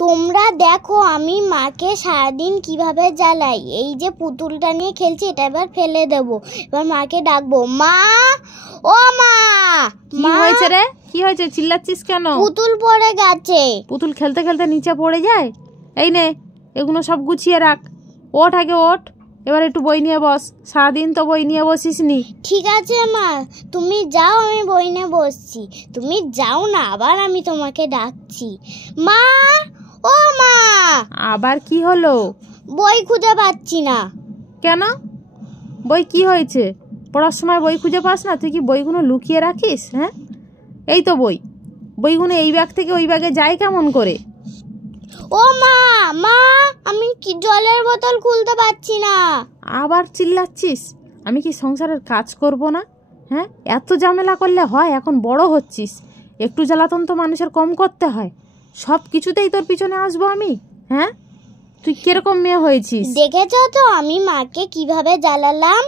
তোমরা দেখো আমি মাকে সারাদিন কিভাবে জ্বালাই। এই যে পুতুলটা নিয়ে খেলছি, এটা এবার ফেলে দেবো। এবার মাকে ডাকবো, মা, ও মা। কি হয়েছে রে? কি হয়েছে? চিল্লাচ্ছিস কেন? পুতুল পড়ে গেছে। পুতুল খেলতে খেলতে নিচে পড়ে যায়? এই নে, এগুলো সব গুছিয়ে রাখ। ওঠ আগে ওঠ, এবার একটু বই নিয়ে বস। সারাদিন তো বই নিয়ে বসিস নি। ঠিক আছে মা, তুমি যাও, আমি বই নিয়ে বসছি। তুমি যাও না, আবার আমি তোমাকে ডাকছি, মা, ও মা। আবার কি হলো? বই খুঁজে পাচ্ছি না। কেন? বই কি হয়েছে? পড়ার সময় বই খুঁজে পাস না? তুই কি বইগুলো লুকিয়ে রাখিস? হ্যাঁ, এই তো বই। বইগুলো এই ব্যাগ থেকে ওই ব্যাগে যায় কেমন করে? ও মা, মা, আমি কি জলের বোতল খুলতে পারছি না। আবার চিল্লাচ্ছিস? আমি কি সংসারের কাজ করব না? হ্যাঁ, এত ঝামেলা করলে হয়? এখন বড় হচ্ছিস, একটু জ্বালাতন তো মানুষের কম করতে হয়। সব কিছুতেই তোর পিছনে আসবো আমি? হ্যাঁ, তুই কিরকম মেয়ে হয়েছিস? দেখেছো তো আমি মাকে কিভাবে জ্বালালাম।